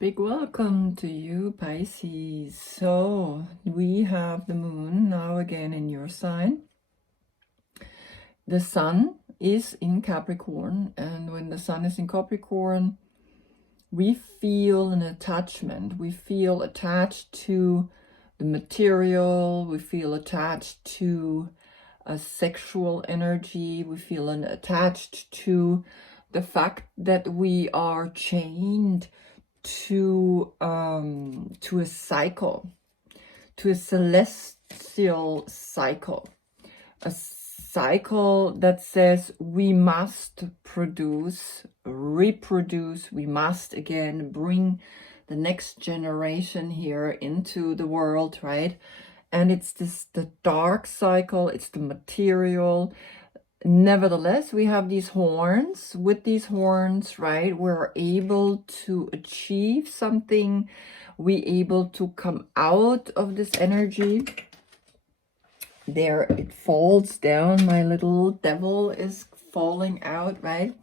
big welcome to you, Pisces. So we have the moon now again in your sign. The sun is in Capricorn, and when the sun is in Capricorn, we feel an attachment. We feel attached to the material. We feel attached to a sexual energy. We feel attached to the fact that we are chained to a cycle, to a celestial cycle, a cycle that says we must produce, reproduce, we must again bring the next generation here into the world, right? And it's the dark cycle, it's the material. Nevertheless, we have these horns. With these horns, right, we're able to achieve something. We're able to come out of this energy. There, it falls down. My little devil is falling out, right?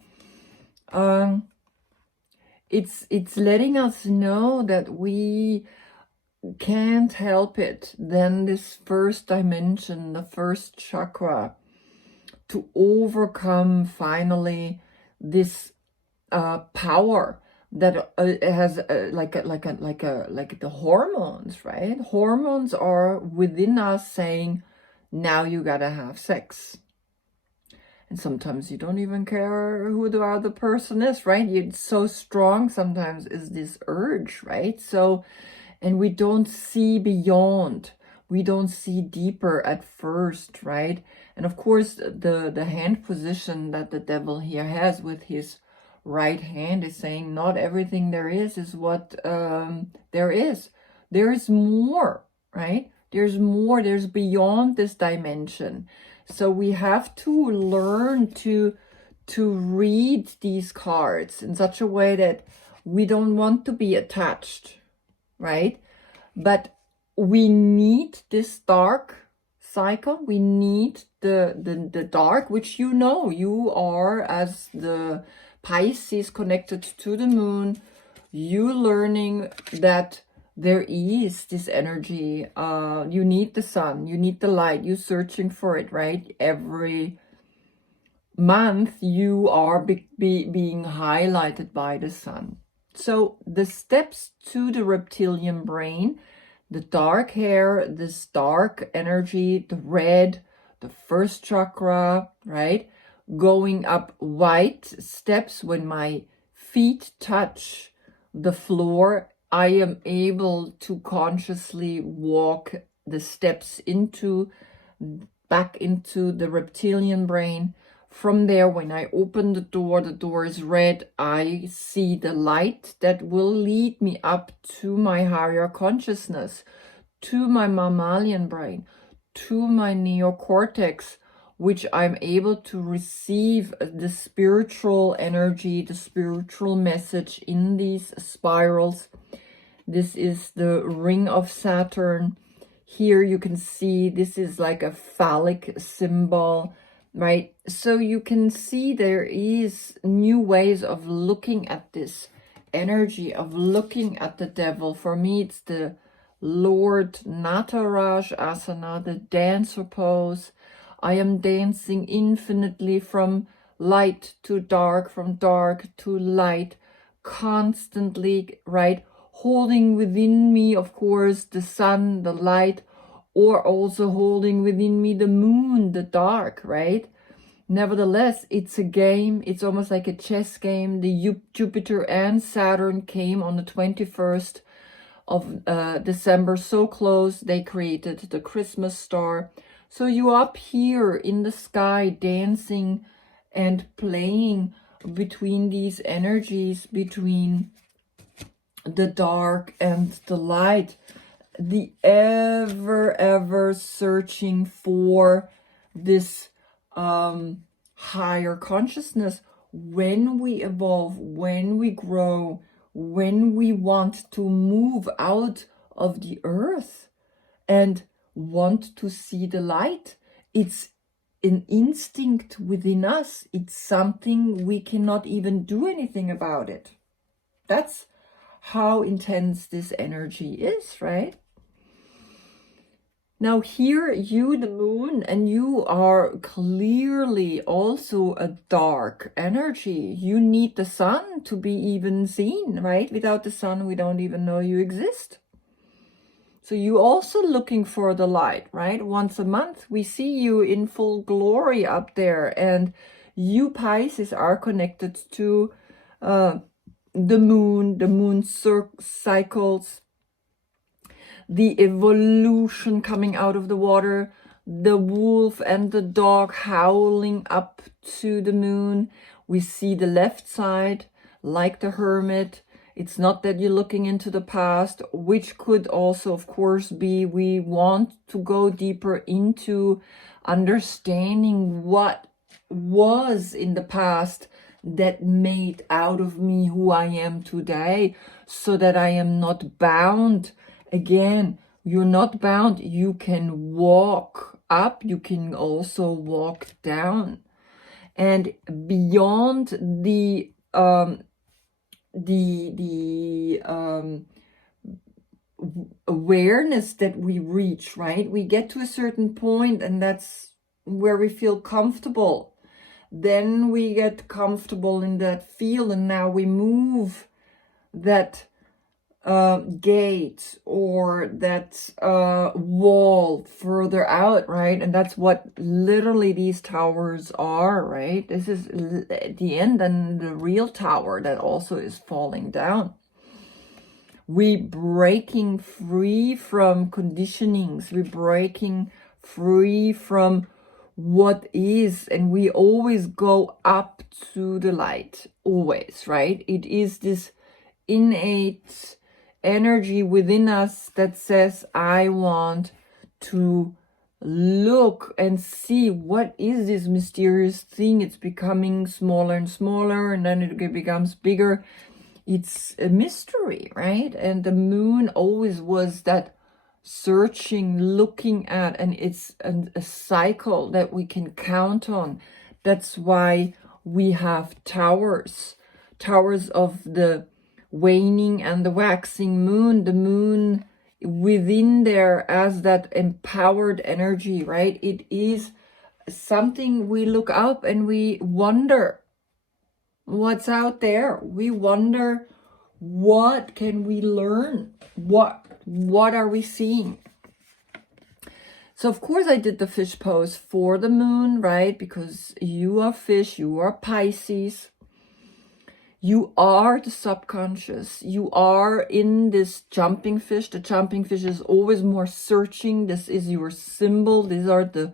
It's letting us know that we can't help it. Then this first dimension, the first chakra, to overcome finally this power that has like the hormones, right? Hormones are within us saying, now you gotta have sex. And sometimes you don't even care who the other person is, right? It's so strong sometimes is this urge, right? So, and we don't see beyond. We don't see deeper at first, right? And of course, the hand position that the devil here has with his right hand is saying not everything there is what there is. There is more, right? There's more. There's beyond this dimension. So we have to learn to read these cards in such a way that we don't want to be attached, right? But we need this dark cycle. We need the dark, which you know, you are as the Pisces connected to the moon, you learning that there is this energy. You need the sun, you need the light, you searching for it, right? Every month you are being highlighted by the sun. So the steps to the reptilian brain, the dark hair, this dark energy, the red, the first chakra, right? Going up white steps. When my feet touch the floor, I am able to consciously walk the steps back into the reptilian brain. From there, when I open the door is red. I see the light that will lead me up to my higher consciousness, to my mammalian brain, to my neocortex, which I'm able to receive the spiritual energy, the spiritual message in these spirals. This is the ring of Saturn. Here you can see this is like a phallic symbol, right? So you can see there is new ways of looking at this energy, of looking at the devil. For me, it's the Lord Nataraj Asana, the dancer pose. I am dancing infinitely from light to dark, from dark to light, constantly, right? Holding within me, of course, the sun, the light, or also holding within me the moon, the dark, right? Nevertheless, it's a game. It's almost like a chess game. The Jupiter and Saturn came on the 21st of December, so close. They created the Christmas star. So you up here in the sky dancing and playing between these energies, between the dark and the light, the ever searching for this higher consciousness. When we evolve, when we grow, when we want to move out of the earth and want to see the light, it's an instinct within us. It's something we cannot even do anything about it. That's how intense this energy is, right? Now here, you, the moon, and you are clearly also a dark energy. You need the sun to be even seen, right? Without the sun, we don't even know you exist. So you also looking for the light, right? Once a month, we see you in full glory up there. And you, Pisces, are connected to the moon cycles, the evolution coming out of the water, the wolf and the dog howling up to the moon. We see the left side, like the hermit. It's not that you're looking into the past, which could also, of course, be we want to go deeper into understanding what was in the past that made out of me who I am today, so that I am not bound. Again, you're not bound. You can walk up. You can also walk down. And beyond the awareness that we reach, right? We get to a certain point, and that's where we feel comfortable. Then we get comfortable in that field, and now we move that gate or that wall further out, right? And that's what literally these towers are, right? This is at the end, and the real tower that also is falling down. We breaking free from conditionings. We're breaking free from what is, and we always go up to the light, always, right? It is this innate energy within us that says, I want to look and see what is this mysterious thing. It's becoming smaller and smaller, and then it becomes bigger. It's a mystery, right? And the moon always was that searching, looking at, and it's a cycle that we can count on. That's why we have towers of the waning and the waxing moon, the moon within there as that empowered energy, right? It is something we look up and we wonder what's out there. We wonder, what can we learn? What are we seeing? So of course I did the fish pose for the moon, right? Because you are fish, you are Pisces. You are the subconscious. You are in this jumping fish. The jumping fish is always more searching. This is your symbol. These are the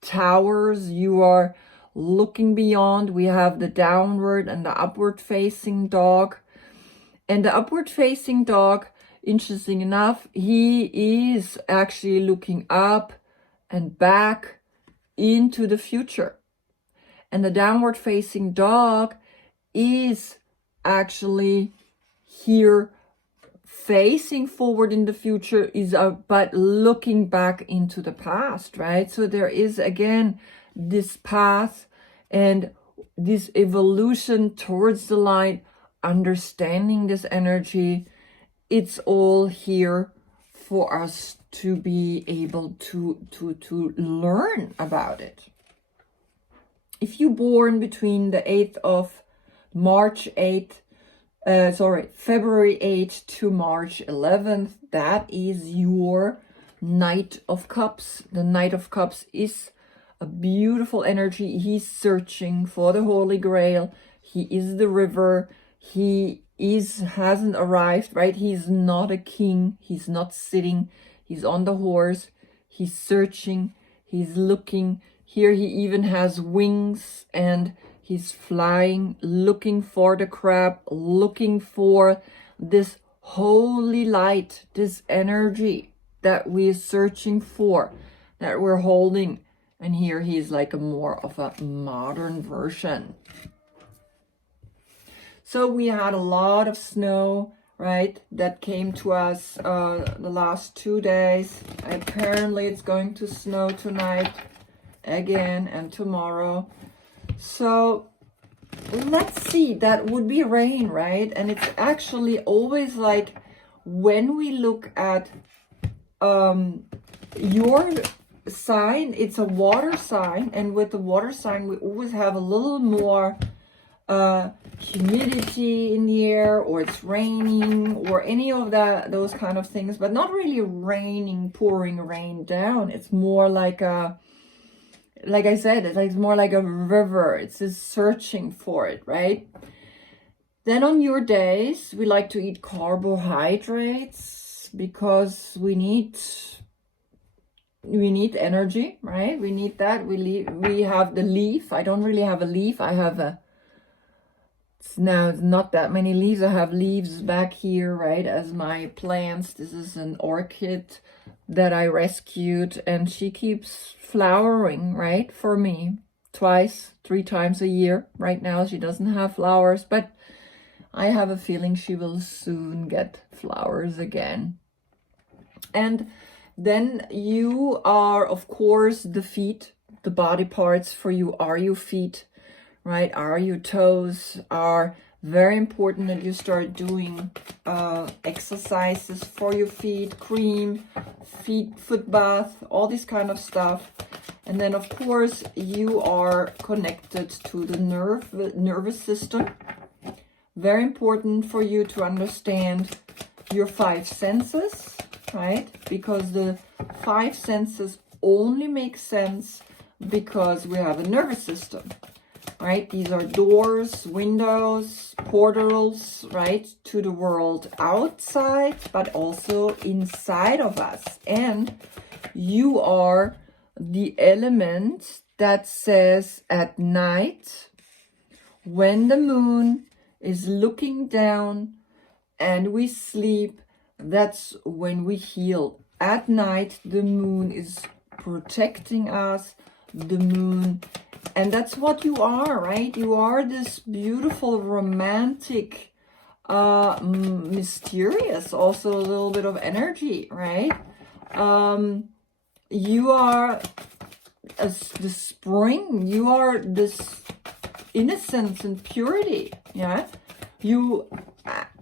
towers. You are looking beyond. We have the downward and the upward facing dog. And the upward facing dog, interesting enough, he is actually looking up and back into the future. And the downward facing dog is actually here facing forward in the future, is but looking back into the past, right? So there is again this path and this evolution towards the light, understanding this energy. It's all here for us to be able to learn about it. If you're born between the 8th of February 8th to March 11th, that is your Knight of Cups. The Knight of Cups is a beautiful energy. He's searching for the Holy Grail. He is the river. He hasn't arrived, right? He's not a king. He's not sitting. He's on the horse. He's searching. He's looking. Here he even has wings, and he's flying, looking for the crab, looking for this holy light, this energy that we're searching for, that we're holding. And here he's like more of a modern version. So we had a lot of snow, right, that came to us the last 2 days. Apparently it's going to snow tonight again and tomorrow. So let's see, that would be rain, right? And it's actually always like when we look at your sign, it's a water sign, and with the water sign we always have a little more humidity in the air, or it's raining, or any of those kind of things, but not really raining, pouring rain down. It's more like a, like I said, it's more like a river. It's just searching for it, right? Then on your days, we like to eat carbohydrates because we need energy, right? We need that. We have the leaf. I don't really have a leaf. I have it's not that many leaves. I have leaves back here, right, as my plants. This is an orchid that I rescued, and she keeps flowering, right, for me 3 times a year. Right now she doesn't have flowers, but I have a feeling she will soon get flowers again. And then you are, of course, the feet. The body parts for you are your feet, right? Are your toes. Are very important that you start doing exercises for your feet, cream, foot bath, all this kind of stuff. And then, of course, you are connected to the nervous system. Very important for you to understand your 5 senses, right? Because the 5 senses only make sense because we have a nervous system, right? These are doors, windows, portals, right, to the world outside, but also inside of us. And you are the element that says at night, when the moon is looking down and we sleep, that's when we heal. At night, the moon is protecting us, the moon, and that's what you are, right? You are this beautiful, romantic, mysterious, also a little bit of energy, right? You are the spring. You are this innocence and purity, yeah? You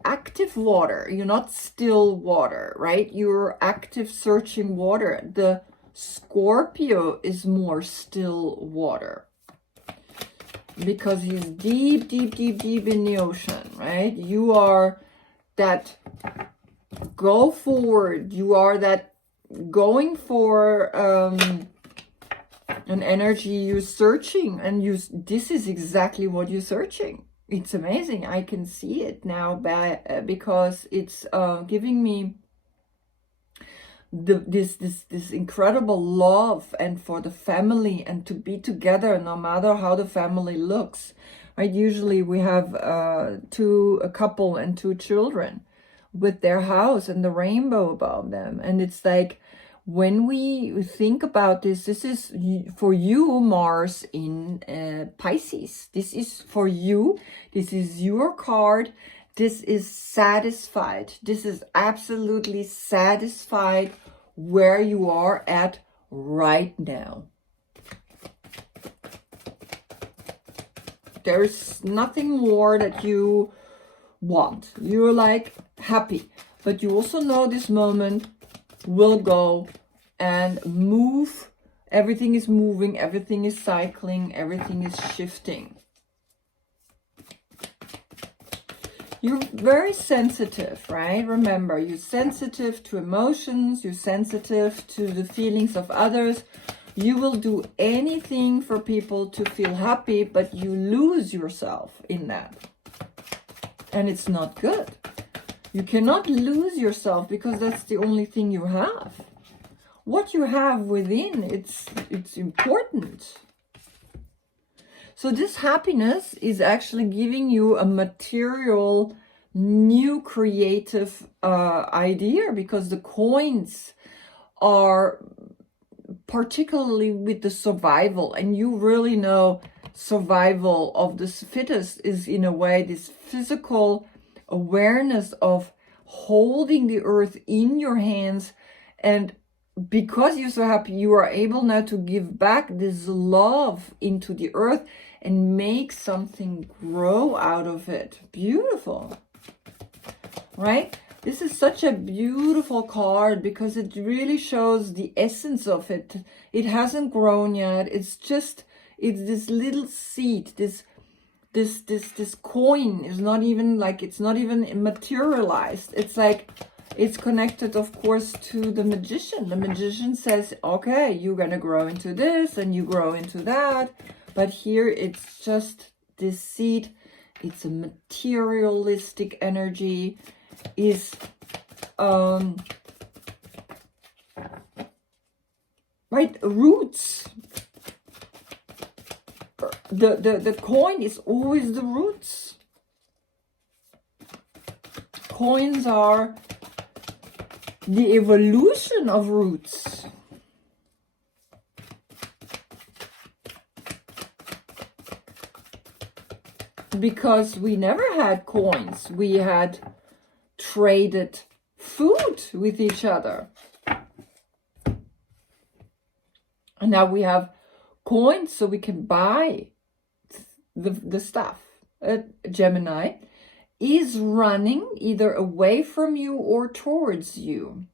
active water. You're not still water, right? You're active searching water. The Scorpio is more still water because he's deep, deep, deep, deep in the ocean, right? You are that go forward. You are that going for an energy you're searching, and this is exactly what you're searching. It's amazing. I can see it now because it's giving me this incredible love, and for the family, and to be together no matter how the family looks, right? Usually we have a couple and 2 children with their house and the rainbow above them, and it's like, when we think about this is for you, Mars in Pisces. This is for you. This is your card. This is satisfied. This is absolutely satisfied where you are at right now. There's nothing more that you want. You're like happy, but you also know this moment will go and move. Everything is moving, everything is cycling, everything is shifting. You're very sensitive, right? Remember, you're sensitive to emotions, you're sensitive to the feelings of others. You will do anything for people to feel happy, but you lose yourself in that. And it's not good. You cannot lose yourself because that's the only thing you have. What you have within, it's important. So this happiness is actually giving you a material, new creative idea, because the coins are particularly with the survival, and you really know survival of the fittest is in a way this physical awareness of holding the earth in your hands and because you're so happy, you are able now to give back this love into the earth and make something grow out of it. Beautiful, right? This is such a beautiful card because it really shows the essence of it. It hasn't grown yet. It's this little seed, this coin is not even like, it's not even materialized. It's like, it's connected, of course, to the magician. The magician says, okay, you're going to grow into this and you grow into that. But here it's just this seed. It's a materialistic energy. Is right, roots. The coin is always the roots. Coins are the evolution of roots. Because we never had coins. We had traded food with each other. And now we have coins so we can buy the stuff. Gemini is running either away from you or towards you.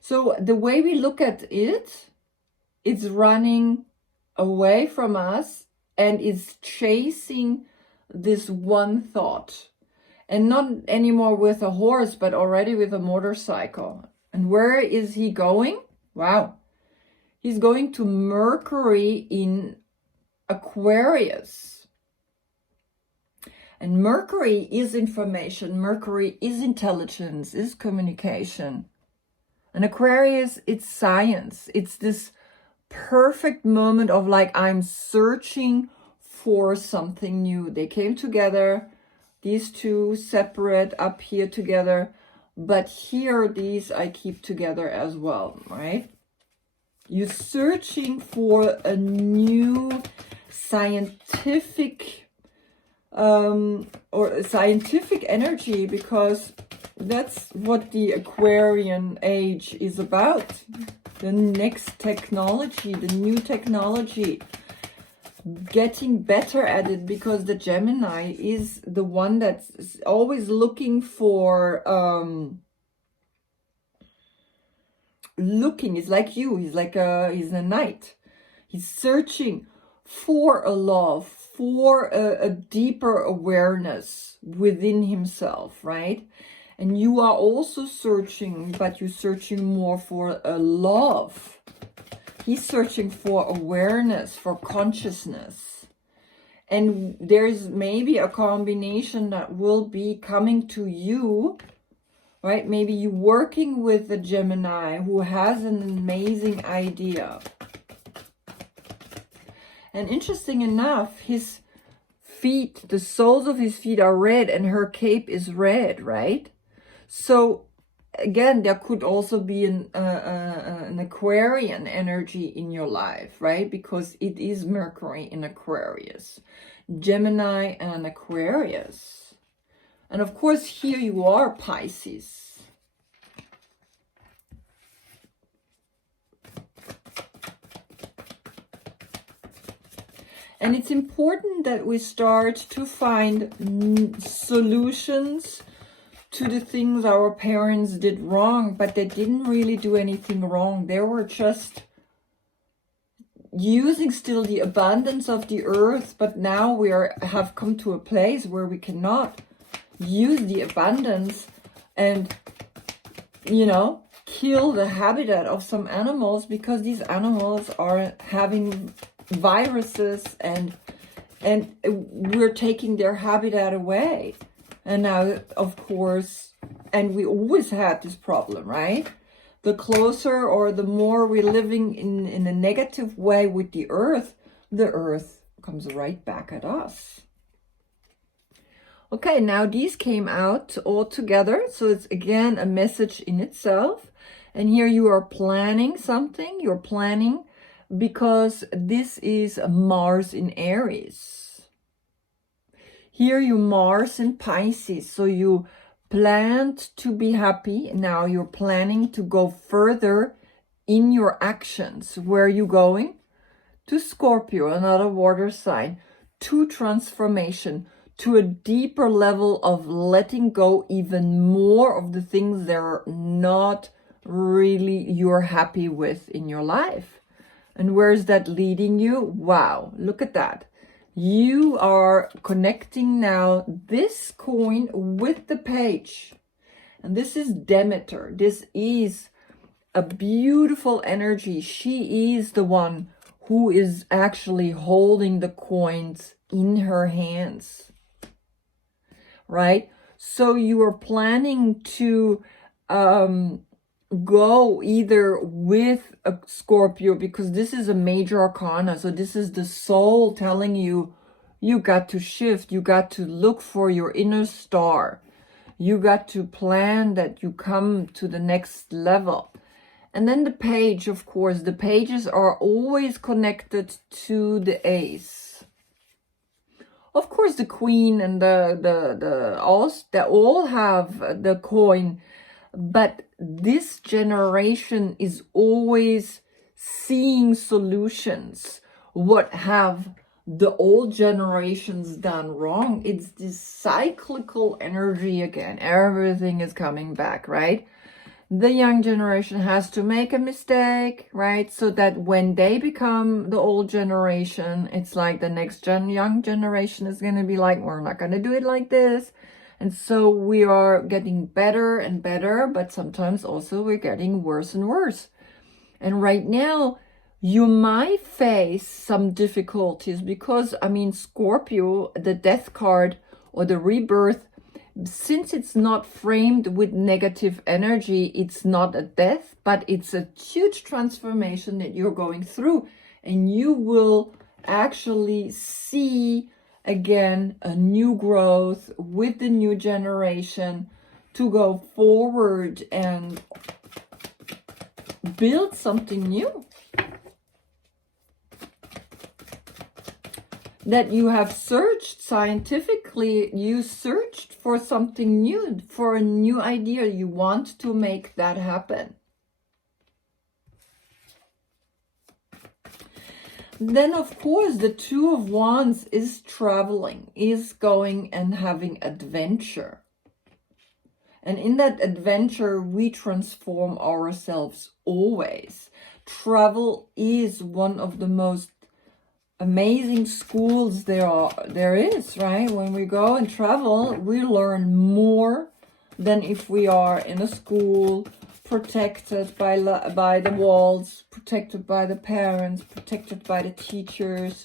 So the way we look at it, it's running away from us and it's chasing this one thought. And not anymore with a horse, but already with a motorcycle. And where is he going? Wow. He's going to Mercury in Aquarius. And Mercury is information. Mercury is intelligence, is communication. And Aquarius, it's science. It's this perfect moment of like, I'm searching for something new. They came together, these two separate up here together, but here these I keep together as well, right? You're searching for a new scientific or scientific energy, because that's what the Aquarian age is about. The next technology, the new technology, getting better at it, because the Gemini is the one that's always looking for looking. He's like you. He's like he's a knight. He's searching for a love, for a deeper awareness within himself, right? And you are also searching, but you're searching more for a love. He's searching for awareness, for consciousness. And there's maybe a combination that will be coming to you, right? Maybe you're working with a Gemini who has an amazing idea. And interesting enough, his feet, the soles of his feet are red and her cape is red, right? So again, there could also be an Aquarian energy in your life, right? Because it is Mercury in Aquarius, Gemini and Aquarius. And of course, here you are, Pisces. And it's important that we start to find solutions to the things our parents did wrong, but they didn't really do anything wrong. They were just using still the abundance of the earth, but now we have come to a place where we cannot use the abundance and, you know, kill the habitat of some animals, because these animals are having viruses and we're taking their habitat away. And now, of course, and we always had this problem, right? The closer or the more we're living in a negative way with the earth comes right back at us. Okay, now these came out all together. So it's again a message in itself. And here you are planning something. You're planning because this is Mars in Aries. Here you Mars in Pisces. So you planned to be happy. Now you're planning to go further in your actions. Where are you going? To Scorpio, another water sign, to transformation, to a deeper level of letting go even more of the things that are not really you're happy with in your life. And where's that leading you? Wow, look at that. You are connecting now this coin with the page. And this is Demeter. This is a beautiful energy. She is the one who is actually holding the coins in her hands, right? So you are planning to go either with a Scorpio, because this is a major arcana. So this is the soul telling you, you got to shift. You got to look for your inner star. You got to plan that you come to the next level. And then the page, of course, the pages are always connected to the ace. Of course, the queen and they all have the coin, but this generation is always seeing solutions. What have the old generations done wrong? It's this cyclical energy again. Everything is coming back, right? The young generation has to make a mistake, right? So that when they become the old generation, it's like the next young generation is going to be like, we're not going to do it like this. And so we are getting better and better, but sometimes also we're getting worse and worse. And right now, you might face some difficulties because, I mean, Scorpio, the death card or the rebirth, since it's not framed with negative energy, it's not a death, but it's a huge transformation that you're going through. And you will actually see again a new growth with the new generation to go forward and build something new that you have searched scientifically. You searched for something new, for a new idea. You want to make that happen. Then, of course, the Two of Wands is traveling, is going and having adventure. And in that adventure, we transform ourselves always. Travel is one of the most amazing schools there is, right? When we go and travel, we learn more than if we are in a school, protected by the walls, protected by the parents, protected by the teachers.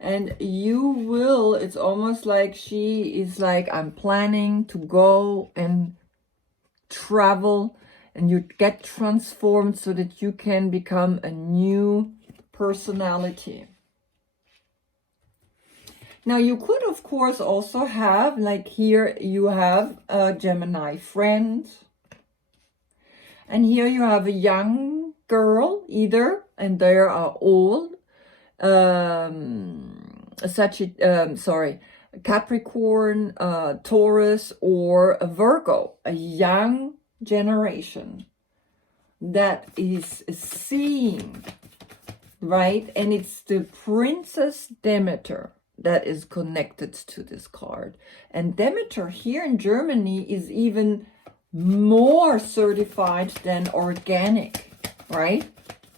And you will, it's almost like she is like, I'm planning to go and travel, and you get transformed so that you can become a new personality. Now, you could, of course, also have, like here, you have a Gemini friend. And here you have a young girl, either, and they are old, Capricorn, Taurus, or a Virgo, a young generation that is seeing, right? And it's the Princess Demeter that is connected to this card. And Demeter here in Germany is even more certified than organic, right?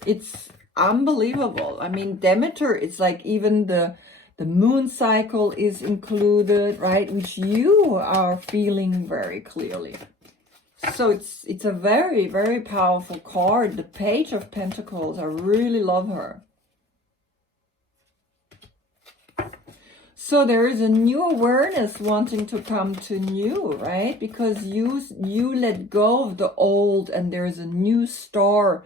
It's unbelievable. I mean, Demeter, it's like even the moon cycle is included, right? Which you are feeling very clearly. So it's a very, very powerful card. The Page of Pentacles, I really love her. So there is a new awareness wanting to come to new, right? Because you let go of the old, and there's a new star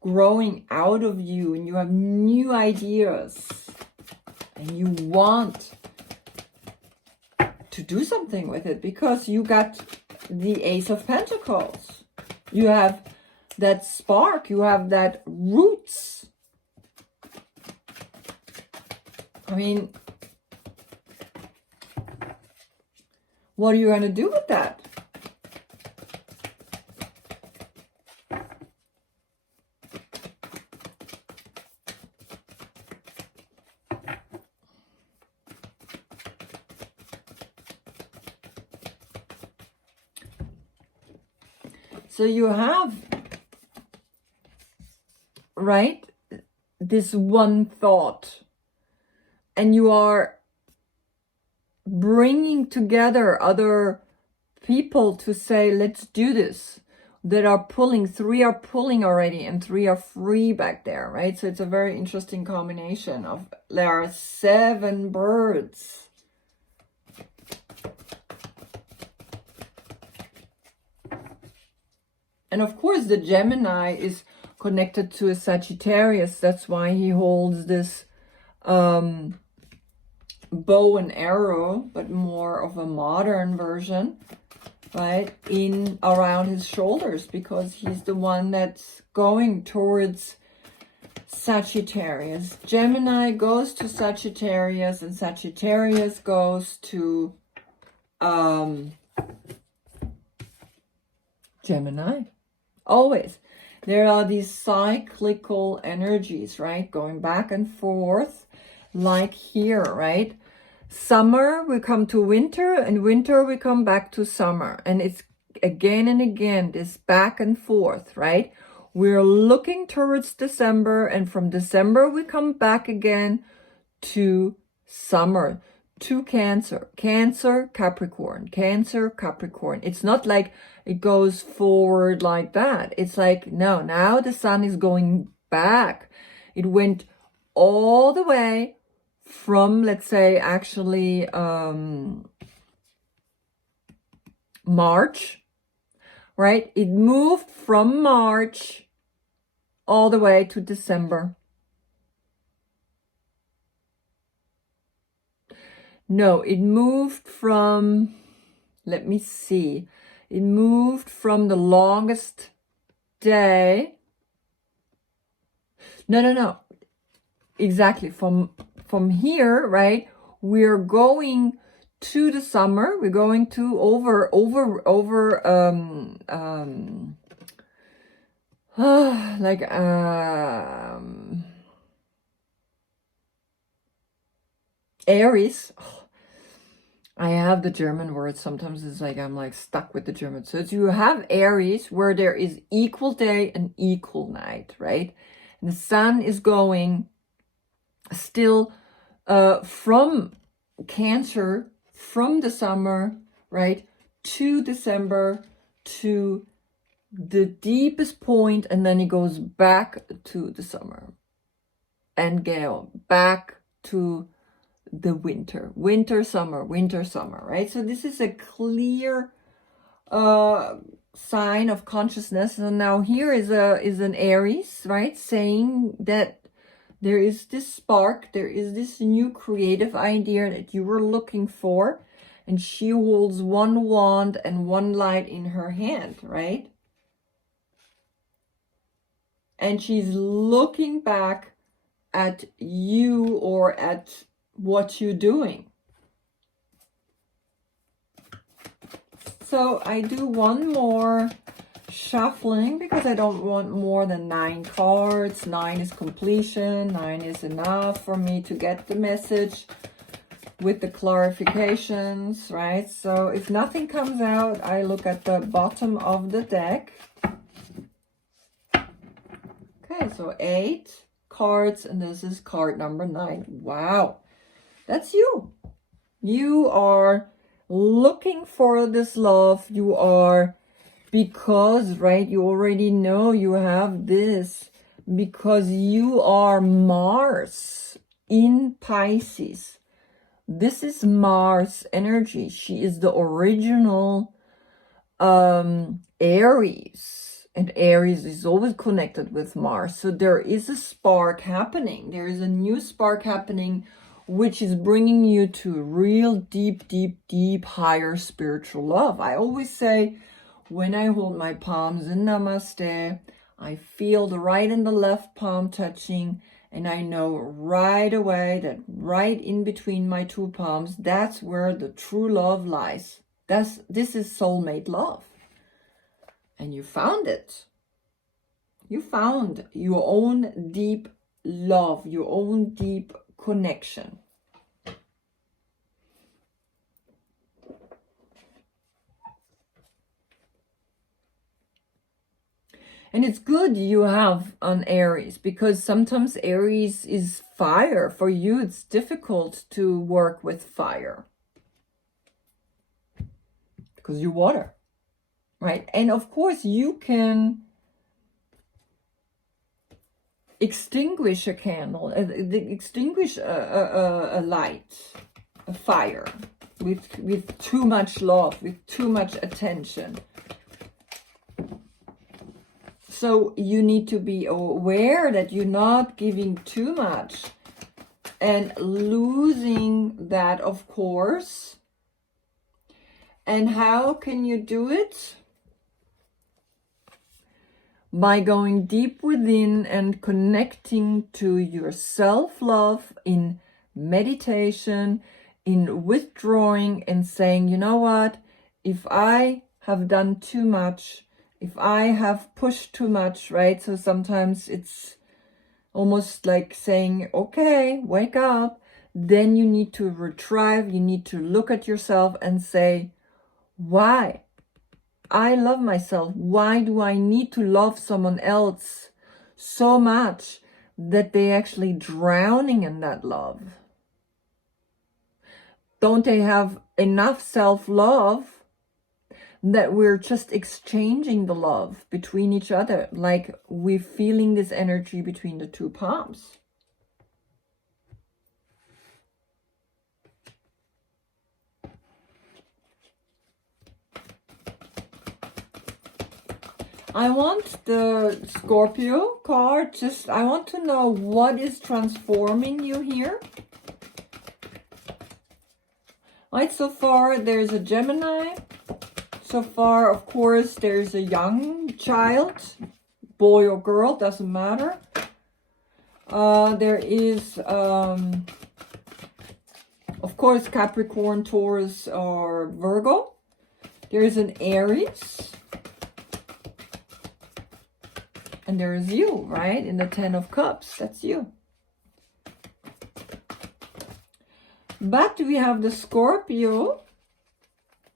growing out of you, and you have new ideas, and you want to do something with it because you got the Ace of Pentacles. You have that spark, you have that roots. I mean, what are you going to do with that? So you have, right, this one thought, and you are bringing together other people to say, let's do this, that are pulling. 3 are pulling already and 3 are free back there, right? So it's a very interesting combination of, there are 7 birds. And of course the Gemini is connected to a Sagittarius. That's why he holds this bow and arrow, but more of a modern version, right, in around his shoulders, because he's the one that's going towards Sagittarius. Gemini goes to Sagittarius, and Sagittarius goes to Gemini. Always. There are these cyclical energies, right, going back and forth, like here, right? Summer, we come to winter, and winter, we come back to summer. And it's again and again, this back and forth, right? We're looking towards December, and from December, we come back again to summer, to Cancer. Cancer, Capricorn. Cancer, Capricorn. It's not like it goes forward like that. It's like, no, now the sun is going back. It went all the way from, let's say, actually March, right? It moved from March all the way to December. No, it moved from, let me see, it moved from the longest day. No. Exactly. From here, right? We're going to the summer. We're going to over like Aries. I have the German word. Sometimes it's like I'm like stuck with the German. So you have Aries, where there is equal day and equal night, right? And the sun is going still from Cancer, from the summer, right, to December, to the deepest point, and then it goes back to the summer and go back to the winter, summer, right? So this is a clear sign of consciousness. And now here is an Aries, right, saying that there is this spark, there is this new creative idea that you were looking for, and she holds 1 wand and 1 light in her hand, right? And she's looking back at you, or at what you're doing. So I do one more shuffling, because I don't want more than 9 cards. 9 is completion. 9 is enough for me to get the message with the clarifications, right? So if nothing comes out, I look at the bottom of the deck. Okay, so 8 cards, and this is card number 9. Wow, that's you. You are looking for this love. You are, because, right, you already know you have this, because you are Mars in Pisces. This is Mars energy. She is the original Aries, and Aries is always connected with Mars. So there is a spark happening. There is a new spark happening, which is bringing you to real deep, higher spiritual love. I always say, when I hold my palms in Namaste, I feel the right and the left palm touching, and I know right away that right in between my 2 palms, that's where the true love lies. This is soulmate love. And you found it. You found your own deep love, your own deep connection. And it's good you have an Aries, because sometimes Aries is fire. For you, it's difficult to work with fire because you water, right? And of course, you can extinguish a candle, extinguish a light, a fire, with too much love, with too much attention. So you need to be aware that you're not giving too much and losing that, of course. And how can you do it? By going deep within and connecting to your self-love in meditation, in withdrawing and saying, you know what, if I have done too much, if I have pushed too much, right? So sometimes it's almost like saying, okay, wake up. Then you need to retrieve, you need to look at yourself and say, why? I love myself. Why do I need to love someone else so much that they actually drowning in that love? Don't they have enough self-love that we're just exchanging the love between each other, like we're feeling this energy between the two palms? I want the Scorpio card. I want to know what is transforming you here. Right, so far there's a Gemini. So far, of course, there's a young child, boy or girl, doesn't matter. There is, of course, Capricorn, Taurus, or Virgo. There is an Aries. And there is you, right? In the 10 of Cups, that's you. But we have the Scorpio.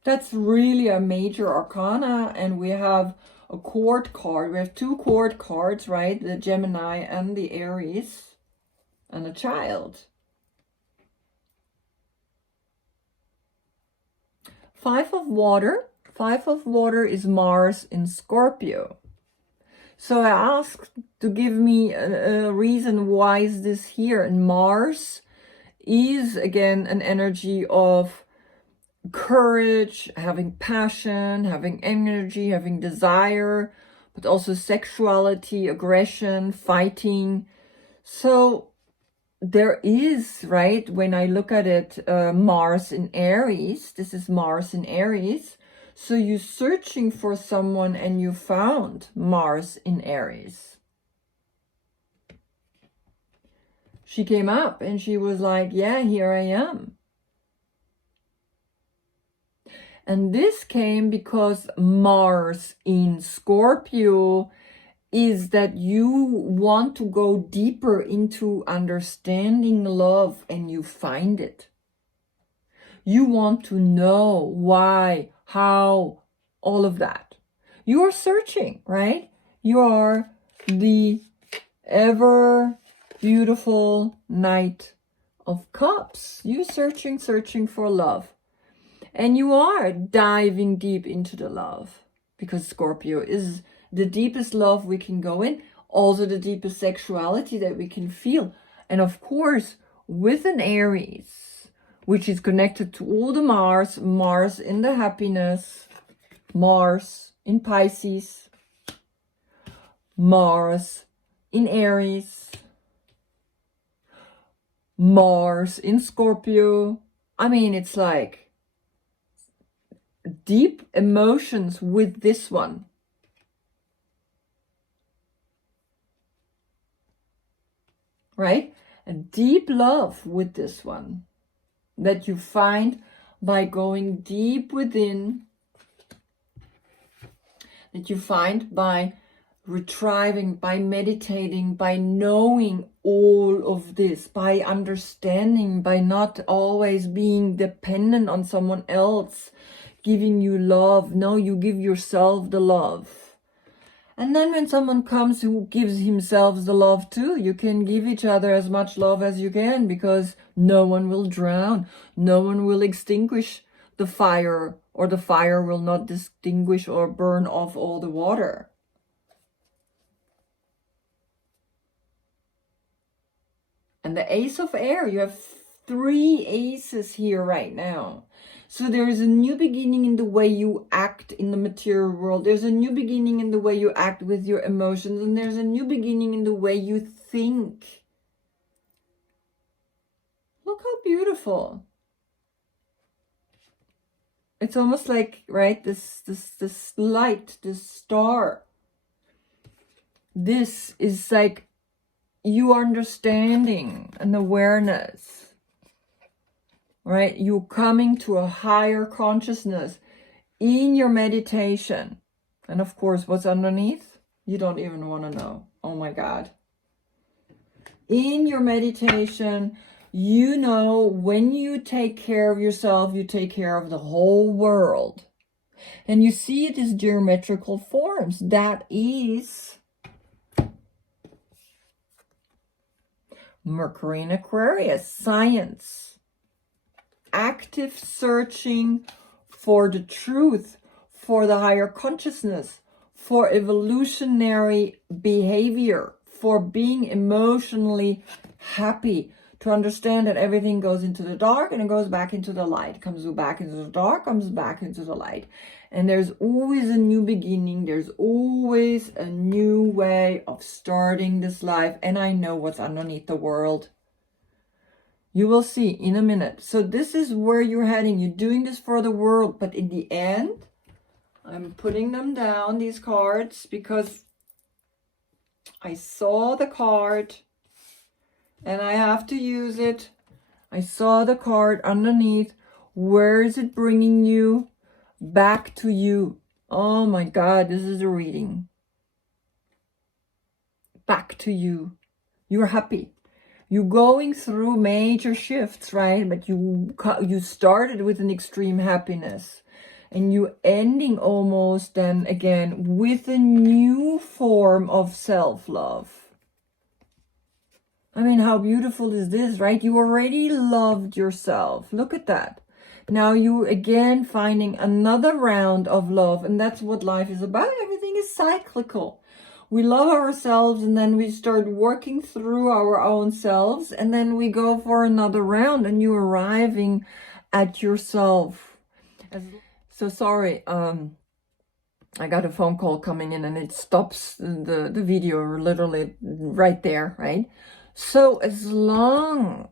That's really a major arcana. And we have a court card. We have two court cards, right? The Gemini and the Aries. And a child. 5 of water. 5 of water is Mars in Scorpio. So I asked to give me a reason why is this here. And Mars is, again, an energy of courage, having passion, having energy, having desire, but also sexuality, aggression, fighting. So there is, right, when I look at it, Mars in Aries. This is Mars in Aries. So you're searching for someone and you found Mars in Aries. She came up and she was like, yeah, here I am. And this came because Mars in Scorpio is that you want to go deeper into understanding love and you find it. You want to know why, how, all of that. You are searching, right? You are the ever beautiful Knight of Cups. You're searching for love. And you are diving deep into the love. Because Scorpio is the deepest love we can go in. Also the deepest sexuality that we can feel. And of course, with an Aries, which is connected to all the Mars, Mars in the happiness, Mars in Pisces, Mars in Aries, Mars in Scorpio. I mean, it's like deep emotions with this one. Right? A deep love with this one. That you find by going deep within, that you find by retrieving, by meditating, by knowing all of this, by understanding, by not always being dependent on someone else giving you love. No, you give yourself the love. And then when someone comes who gives himself the love too, you can give each other as much love as you can, because no one will drown. No one will extinguish the fire, or the fire will not extinguish or burn off all the water. And the Ace of Air, you have 3 aces here right now. So there is a new beginning in the way you act in the material world. There's a new beginning in the way you act with your emotions. And there's a new beginning in the way you think. Look how beautiful. It's almost like, right, this light, this star. This is like you understanding and awareness. Right? You're coming to a higher consciousness in your meditation. And of course, what's underneath? You don't even want to know. Oh my God. In your meditation, you know, when you take care of yourself, you take care of the whole world. And you see it as geometrical forms. That is Mercury in Aquarius, science. Active searching for the truth, for the higher consciousness, for evolutionary behavior, for being emotionally happy, to understand that everything goes into the dark and it goes back into the light, comes back into the dark, comes back into the light. And there's always a new beginning. There's always a new way of starting this life. And I know what's underneath the world. You will see in a minute. So this is where you're heading. You're doing this for the world. But in the end, I'm putting them down, these cards, because I saw the card and I have to use it. I saw the card underneath. Where is it bringing you? Back to you. Oh my God, this is a reading. Back to you. You're happy. You're going through major shifts, right? But you started with an extreme happiness. And you ending almost then again with a new form of self-love. I mean, how beautiful is this, right? You already loved yourself. Look at that. Now you again finding another round of love. And that's what life is about. Everything is cyclical. We love ourselves and then we start working through our own selves. And then we go for another round and you're arriving at yourself. So sorry, I got a phone call coming in and it stops the video literally right there, right? So as long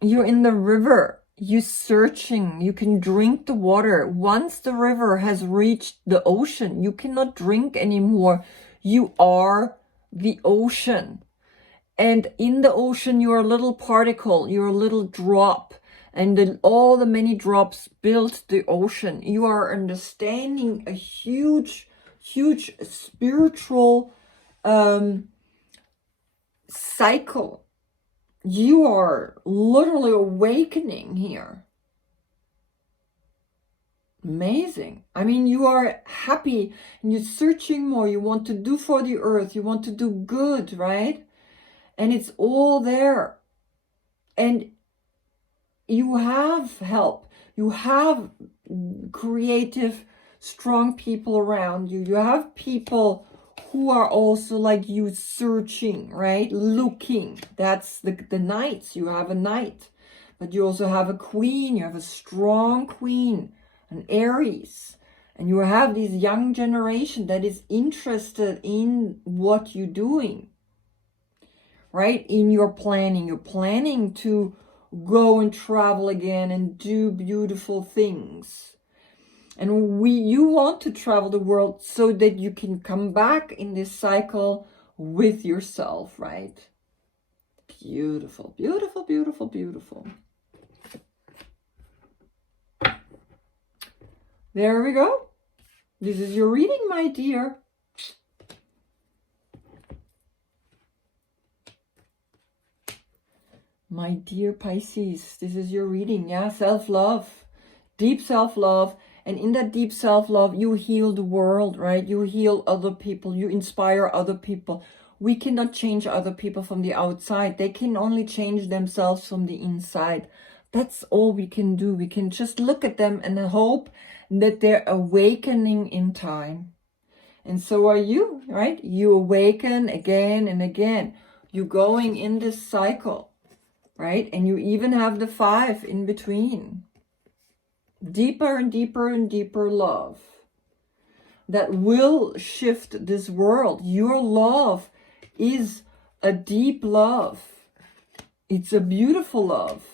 you're in the river, you're searching, you can drink the water. Once the river has reached the ocean, you cannot drink anymore. You are the ocean. And in the ocean, you're a little particle, you're a little drop. And all the many drops built the ocean. You are understanding a huge, huge spiritual cycle. You are literally awakening here. Amazing. I mean, you are happy and you're searching more. You want to do for the earth. You want to do good, right? And it's all there. And you have help. You have creative, strong people around you. You have people who are also like you searching, right? Looking. That's the knights. You have a knight. But you also have a queen. You have a strong queen, an Aries. And you have this young generation that is interested in what you're doing, right? In your planning. You're planning to go and travel again and do beautiful things. And you want to travel the world so that you can come back in this cycle with yourself, right? Beautiful, beautiful, beautiful, beautiful. There we go. This is your reading, my dear. My dear Pisces, this is your reading. Yeah, self-love, deep self-love. And in that deep self-love, you heal the world, right? You heal other people. You inspire other people. We cannot change other people from the outside. They can only change themselves from the inside. That's all we can do. We can just look at them and hope that they're awakening in time. And so are you, right? You awaken again and again. You're going in this cycle, right? And you even have the 5 in between. Deeper and deeper and deeper love that will shift this world. Your love is a deep love. It's a beautiful love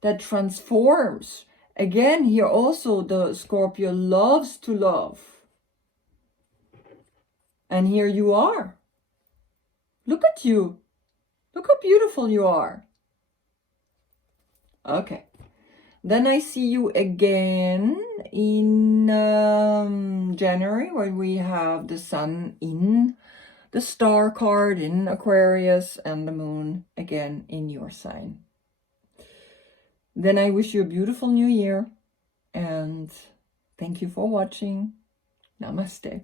that transforms. Again, here also the Scorpio loves to love. And here you are. Look at you. Look how beautiful you are. Okay. Then I see you again in January, where we have the sun in the star card in Aquarius and the moon again in your sign. Then I wish you a beautiful new year and thank you for watching. Namaste.